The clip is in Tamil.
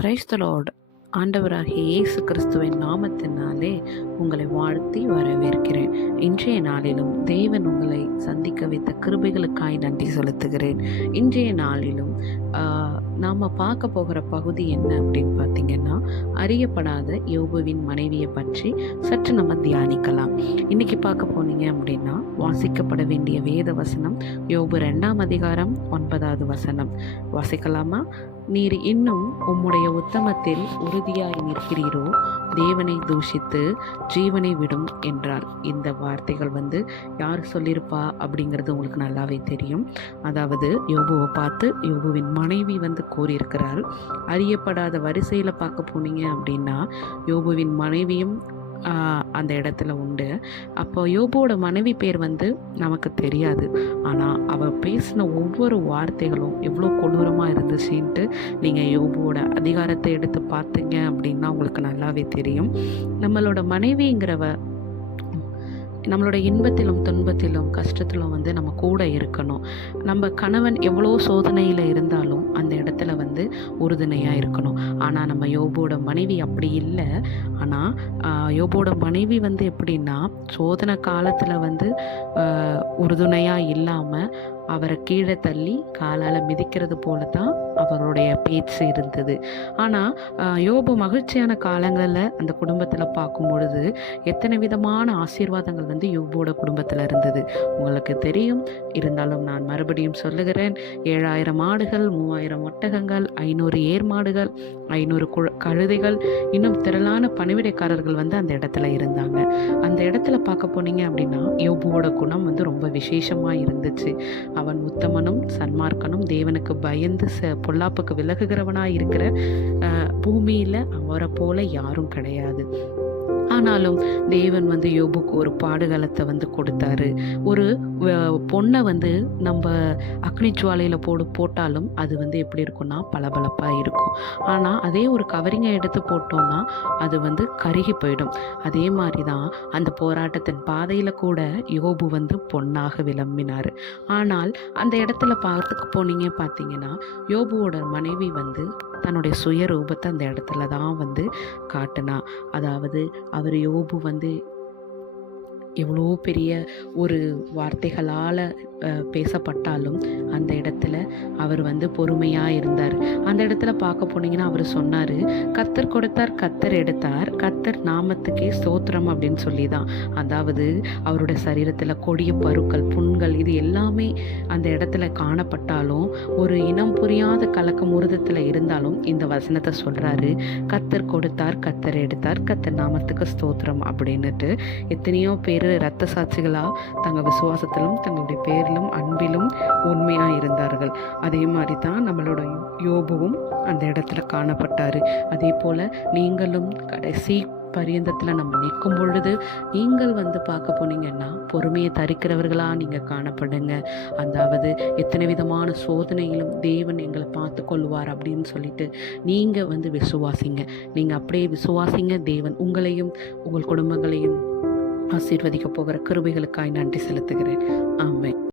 கிரைஸ்தலோடு ஆண்டவராகிய இயேசு கிறிஸ்துவின் நாமத்தினாலே உங்களை வாழ்த்தி வரவேற்கிறேன். இன்றைய நாளிலும் தேவன் உங்களை சந்திக்க வைத்த கிருபைகளுக்காய் நன்றி செலுத்துகிறேன். இன்றைய நாளிலும் நாம் பார்க்க போகிற பகுதி என்ன அப்படின்னு பார்த்தீங்கன்னா அறியப்படாத யோபுவின் மனைவியை பற்றி சற்று நம்ம தியானிக்கலாம். இன்றைக்கி பார்க்க போனீங்க அப்படின்னா வாசிக்கப்பட வேண்டிய வேத வசனம் யோபு ரெண்டாம் அதிகாரம் ஒன்பதாவது வசனம். வாசிக்கலாமா? நீர் இன்னும் உம்முடைய உத்தமத்தில் உறுதியாய் நிற்கிறீரோ தேவனை தூஷித்து ஜீவனை விடும் என்றார். இந்த வார்த்தைகள் வந்து யார் சொல்லியிருப்பா அப்படிங்கிறது உங்களுக்கு நல்லாவே தெரியும். அதாவது யோபுவை பார்த்து யோபுவின் மனைவி வந்து கூறியிருக்கிறார் அறியப்படாத வரிசையில் பார்க்க போனீங்க அப்படின்னா யோபுவின் மனைவியும் அந்த இடத்துல உண்டு. அப்போ யோபோட மனைவி பேர் வந்து நமக்கு தெரியாது. ஆனால் அவள் பேசின ஒவ்வொரு வார்த்தைகளும் எவ்வளோ கொடூரமாக இருந்துச்சுன்ட்டு நீங்கள் யோபோட அதிகாரத்தை எடுத்து பார்த்தீங்க அப்படின்னா உங்களுக்கு நல்லாவே தெரியும். நம்மளோட மனைவிங்கிறவ நம்மளோட இன்பத்திலும் துன்பத்திலும் கஷ்டத்திலும் வந்து நம்ம கூட இருக்கணும். நம்ம கணவன் எவ்வளோ சோதனையில் இருந்தாலும் அந்த இடத்துல வந்து உறுதுணையாக இருக்கணும். ஆனால் நம்ம யோபோட மனைவி அப்படி இல்லை. ஆனால் யோபோட மனைவி வந்து எப்படின்னா சோதனை காலத்தில் வந்து உறுதுணையாக இல்லாமல் அவரை கீழே தள்ளி காலால் மிதிக்கிறது போல தான் அவருடைய பேச்சு இருந்தது. ஆனால் யோபு மகிழ்ச்சியான காலங்களில் அந்த குடும்பத்தில் பார்க்கும் பொழுது எத்தனை விதமான ஆசீர்வாதங்கள் வந்து யோபோட குடும்பத்தில் இருந்தது. உங்களுக்கு தெரியும். இருந்தாலும் நான் மறுபடியும் சொல்லுகிறேன். ஏழாயிரம் ஆடுகள் மூவாயிரம் ஒட்டகங்கள் ஐநூறு ஏர் மாடுகள் ஐநூறு கு கழுதைகள் இன்னும் திரளான பணிவிடைக்காரர்கள் வந்து அந்த இடத்துல இருந்தாங்க. அந்த இடத்துல பார்க்க போனீங்க அப்படின்னா யோபுவோட குணம் வந்து ரொம்ப விசேஷமாக இருந்துச்சு. அவன் உத்தமனும் சன்மார்க்கனும் தேவனுக்கு பயந்து ச பொல்லாப்புக்கு விலகுகிறவனாக இருக்கிற பூமியில் அவரை போல யாரும் கிடையாது. ஆனாலும் தேவன் வந்து யோபுக்கு ஒரு பாடுகாலத்தை வந்து கொடுத்தாரு. ஒரு பொண்ணை வந்து நம்ம அக்னி ஜுவாலையில் போடு போட்டாலும் அது வந்து எப்படி இருக்கும்னா பளபளப்பாக இருக்கும். ஆனால் அதே ஒரு கவரிங்கை எடுத்து போட்டோம்னா அது வந்து கருகி போயிடும். அதே மாதிரி தான் அந்த போராட்டத்தின் பாதையில் கூட யோபு வந்து பொண்ணாக விளம்பினார். ஆனால் அந்த இடத்துல பார்த்துக்கு போனீங்க பார்த்தீங்கன்னா யோபுவோட மனைவி வந்து தன்னுடைய சுயரூபத்தை அந்த இடத்துல தான் வந்து காட்டினா. அதாவது அவர் யோபு வந்து எவ்வளோ பெரிய ஒரு வார்த்தைகளால் பேசப்பட்டாலும் அந்த இடத்துல அவர் வந்து பொறுமையாக இருந்தார். அந்த இடத்துல பார்க்க போனீங்கன்னா அவர் சொன்னார் கத்தர் கொடுத்தார் கத்தர் எடுத்தார் கத்தர் நாமத்துக்கே ஸ்தோத்திரம் அப்படின்னு சொல்லி தான் அதாவது அவருடைய சரீரத்தில் கொடிய பருக்கள் புண்கள் இது எல்லாமே அந்த இடத்துல காணப்பட்டாலும் ஒரு இனம் புரியாத கலக்கம் உருதத்தில் இருந்தாலும் இந்த வசனத்தை சொல்கிறாரு கத்தர் கொடுத்தார் கத்தர் எடுத்தார் கத்தர் நாமத்துக்கு ஸ்தோத்திரம் அப்படின்னுட்டு எத்தனையோ பேர் இரத்த சாட்சிகளாக தங்கள் விசுவாசத்திலும் தங்களுடைய பேரிலும் அன்பிலும் உண்மையாக இருந்தார்கள். அதே மாதிரி தான் நம்மளோட யோபுவும் அந்த இடத்துல காணப்பட்டார். அதே போல் நீங்களும் கடைசி பரியந்தத்தில் நம்ம நிற்கும் பொழுது நீங்கள் வந்து பார்க்க போனீங்கன்னா பொறுமையை தரிக்கிறவர்களாக நீங்கள் காணப்படுங்க. அதாவது எத்தனை விதமான சோதனையிலும் தேவன் எங்களை பார்த்து கொள்வார் அப்படின்னு சொல்லிட்டு நீங்கள் வந்து விசுவாசிங்க. நீங்கள் அப்படியே விசுவாசிங்க. தேவன் உங்களையும் உங்கள் குடும்பங்களையும் ஆசீர்வதிக்க போகிற கிருபைகளுக்காய் நன்றி செலுத்துகிறேன். ஆமை